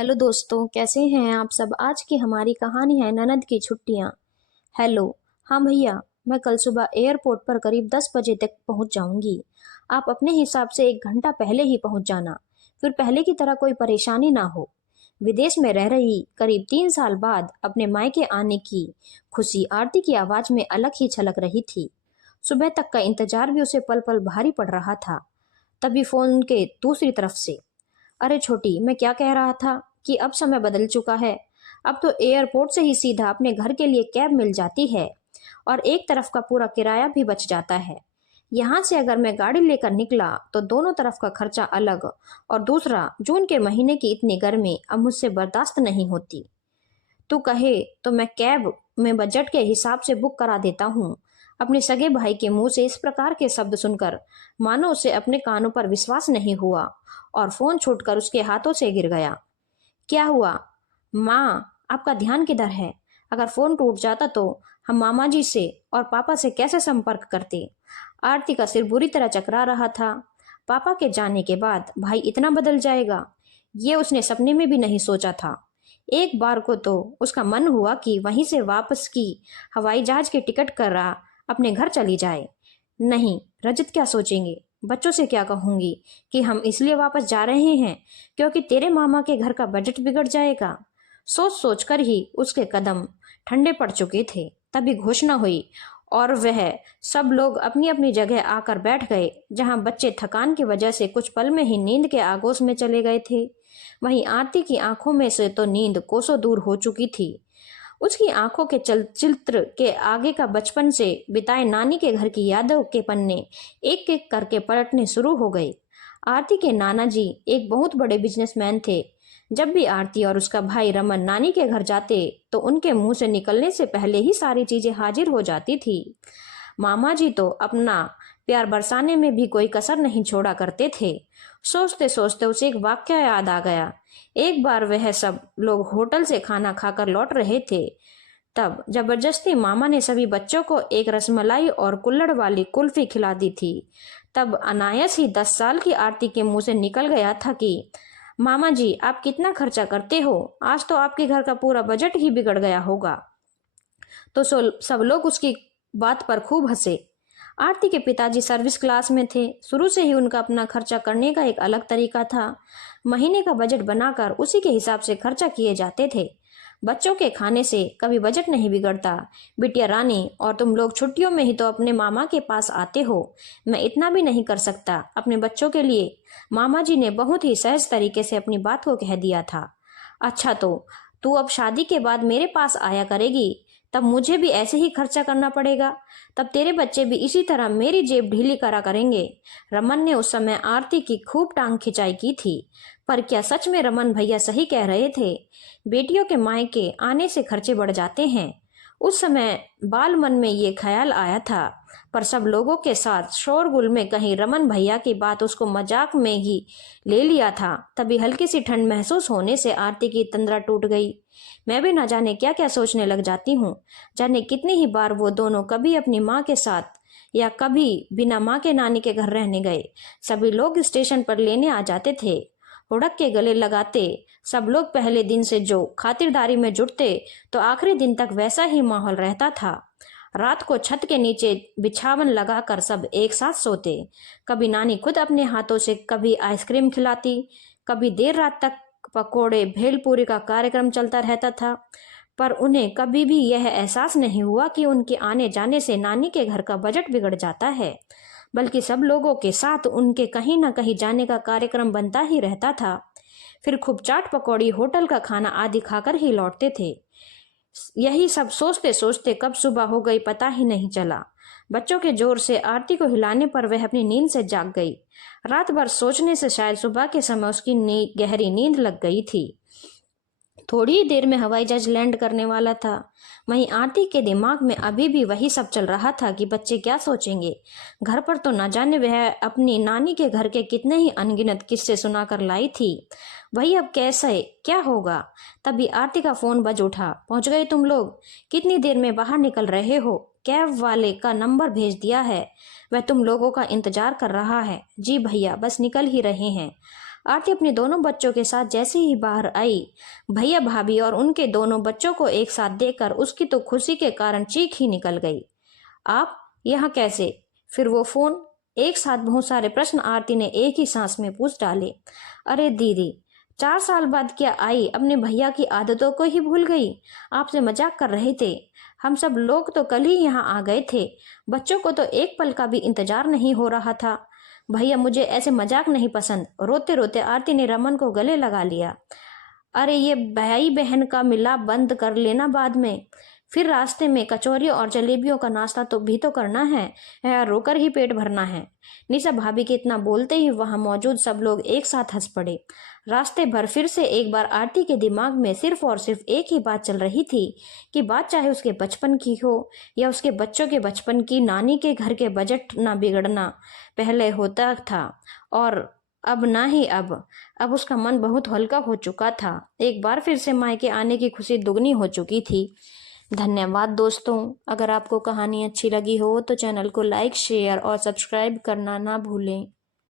Hello दोस्तों, कैसे हैं आप सब। आज की हमारी कहानी है ननद की छुट्टियां। हेलो। हाँ भैया, मैं कल सुबह एयरपोर्ट पर करीब 10 बजे तक पहुंच जाऊंगी। आप अपने हिसाब से 1 घंटा पहले ही पहुंच जाना, फिर पहले की तरह कोई परेशानी ना हो। विदेश में रह रही करीब 3 साल बाद अपने मायके आने की खुशी आरती की आवाज में अलग ही छलक रही थी। सुबह तक का इंतजार भी उसे पल पल भारी पड़ रहा था। तभी फोन के दूसरी तरफ से, अरे छोटी, मैं क्या कह रहा था कि अब समय बदल चुका है। अब तो एयरपोर्ट से ही सीधा अपने घर के लिए कैब मिल जाती है और एक तरफ का पूरा किराया भी बच जाता है। यहाँ से अगर मैं गाड़ी लेकर निकला तो दोनों तरफ का खर्चा अलग, और दूसरा, जून के महीने की इतनी गर्मी अब मुझसे बर्दाश्त नहीं होती। तू कहे तो मैं कैब में बजट के हिसाब से बुक करा देता हूँ। अपने सगे भाई के मुंह से इस प्रकार के शब्द सुनकर मानो उसे अपने कानों पर विश्वास नहीं हुआ और फोन छूटकर उसके हाथों से गिर गया। क्या हुआ माँ, आपका ध्यान किधर है। अगर फोन टूट जाता तो हम मामा जी से और पापा से कैसे संपर्क करते। आरती का सिर बुरी तरह चकरा रहा था। पापा के जाने के बाद भाई इतना बदल जाएगा, ये उसने सपने में भी नहीं सोचा था। एक बार को तो उसका मन हुआ कि वहीं से वापस की हवाई जहाज की टिकट करा अपने घर चली जाए। नहीं, रजत क्या सोचेंगे, बच्चों से क्या कहूंगी कि हम इसलिए वापस जा रहे हैं क्योंकि तेरे मामा के घर का बजट बिगड़ जाएगा। सोच सोच कर ही उसके कदम ठंडे पड़ चुके थे। तभी घोषणा हुई और वह सब लोग अपनी अपनी जगह आकर बैठ गए। जहां बच्चे थकान की वजह से कुछ पल में ही नींद के आगोश में चले गए थे, वहीं आरती की आंखों में से तो नींद कोसों दूर हो चुकी थी। उसकी आंखों के चलचित्र के आगे का बचपन से बिताए नानी के घर की यादों के पन्ने एक एक करके पलटने शुरू हो गए। आरती के नाना जी एक बहुत बड़े बिजनेसमैन थे। जब भी आरती और उसका भाई रमन नानी के घर जाते तो उनके मुंह से निकलने से पहले ही सारी चीजें हाजिर हो जाती थी। मामा जी तो अपना प्यार बरसाने में भी कोई कसर नहीं छोड़ा करते थे। सोचते सोचते उसे एक वाक्य याद आ गया। एक बार वह सब लोग होटल से खाना खाकर लौट रहे थे, तब जबरदस्ती मामा ने सभी बच्चों को एक रसमलाई और कुल्हड़ वाली कुल्फी खिला दी थी। तब अनायास ही 10 साल की आरती के मुंह से निकल गया था कि मामा जी, आप कितना खर्चा करते हो, आज तो आपके घर का पूरा बजट ही बिगड़ गया होगा। तो सब लोग उसकी बात पर खूब हंसे। आरती के पिताजी सर्विस क्लास में थे। शुरू से ही उनका अपना खर्चा करने का एक अलग तरीका था। महीने का बजट बनाकर उसी के हिसाब से खर्चा किए जाते थे। बच्चों के खाने से कभी बजट नहीं बिगड़ता। बिटिया रानी, और तुम लोग छुट्टियों में ही तो अपने मामा के पास आते हो, मैं इतना भी नहीं कर सकता अपने बच्चों के लिए। मामा जी ने बहुत ही सहज तरीके से अपनी बात को कह दिया था। अच्छा, तो तू अब शादी के बाद मेरे पास आया करेगी, तब मुझे भी ऐसे ही खर्चा करना पड़ेगा। तब तेरे बच्चे भी इसी तरह मेरी जेब ढीली करा करेंगे। रमन ने उस समय आरती की खूब टांग खिंचाई की थी। पर क्या सच में रमन भैया सही कह रहे थे। बेटियों के मायके आने से खर्चे बढ़ जाते हैं। उस समय बाल मन में ये ख्याल आया था, पर सब लोगों के साथ शोरगुल में कहीं रमन भैया की बात उसको मजाक में ही ले लिया था। तभी हल्की सी ठंड महसूस होने से आरती की तंद्रा टूट गई। मैं भी न जाने क्या क्या सोचने लग जाती हूँ। जाने कितनी ही बार वो दोनों कभी अपनी माँ के साथ या कभी बिना माँ के नानी के घर रहने गए। सभी लोग स्टेशन पर लेने आ जाते थे। हुड़क के गले लगाते सब लोग पहले दिन से जो खातिरदारी में जुटते तो आखिरी दिन तक वैसा ही माहौल रहता था। रात को छत के नीचे बिछावन लगाकर सब एक साथ सोते। कभी नानी खुद अपने हाथों से कभी आइसक्रीम खिलाती, कभी देर रात तक पकोड़े भेलपूरी का कार्यक्रम चलता रहता था। पर उन्हें कभी भी यह एहसास नहीं हुआ कि उनके आने जाने से नानी के घर का बजट बिगड़ जाता है, बल्कि सब लोगों के साथ उनके कहीं ना कहीं जाने का कार्यक्रम बनता ही रहता था। फिर खूब चाट पकौड़ी, होटल का खाना आदि खाकर ही लौटते थे। यही सब सोचते सोचते कब सुबह हो गई पता ही नहीं चला। बच्चों के जोर से आरती को हिलाने पर वह अपनी नींद से जाग गई। रात भर सोचने से शायद सुबह के समय उसकी गहरी नींद लग गई थी। थोड़ी ही देर में हवाई जहाज लैंड करने वाला था। वहीं आरती के दिमाग में अभी भी वही सब चल रहा था कि बच्चे क्या सोचेंगे। घर पर तो न जाने वह अपनी नानी के घर के कितने ही अनगिनत किस्से सुनाकर लाई थी। वही अब कैसे क्या होगा। तभी आरती का फोन बज उठा। पहुंच गए तुम लोग? कितनी देर में बाहर निकल रहे हो? कैब वाले का नंबर भेज दिया है, वह तुम लोगों का इंतजार कर रहा है। जी भैया, बस निकल ही रहे हैं। आरती अपने दोनों बच्चों के साथ जैसे ही बाहर आई, भैया भाभी और उनके दोनों बच्चों को एक साथ देखकर उसकी तो खुशी के कारण चीख ही निकल गई। आप यहाँ कैसे? फिर वो फोन? एक साथ बहुत सारे प्रश्न आरती ने एक ही सांस में पूछ डाले। अरे दीदी, 4 साल बाद क्या आई अपने भैया की आदतों को ही भूल गई? आपसे मजाक कर रहे थे। हम सब लोग तो कल ही यहाँ आ गए थे। बच्चों को तो एक पल का भी इंतजार नहीं हो रहा था। भैया, मुझे ऐसे मजाक नहीं पसंद। रोते रोते आरती ने रमन को गले लगा लिया। अरे ये भाई बहन का मिलाप बंद कर लेना बाद में। फिर रास्ते में कचौरियों और जलेबियों का नाश्ता तो भी तो करना है, या रोकर ही पेट भरना है? निशा भाभी के इतना बोलते ही वहां मौजूद सब लोग एक साथ हंस पड़े। रास्ते भर फिर से एक बार आरती के दिमाग में सिर्फ और सिर्फ एक ही बात चल रही थी कि बात चाहे उसके बचपन की हो या उसके बच्चों के बचपन की, नानी के घर के बजट ना बिगड़ना पहले होता था और अब ना ही अब उसका मन बहुत हल्का हो चुका था। एक बार फिर से मायके आने की खुशी दुगनी हो चुकी थी। धन्यवाद दोस्तों। अगर आपको कहानी अच्छी लगी हो तो चैनल को लाइक, शेयर और सब्सक्राइब करना ना भूलें।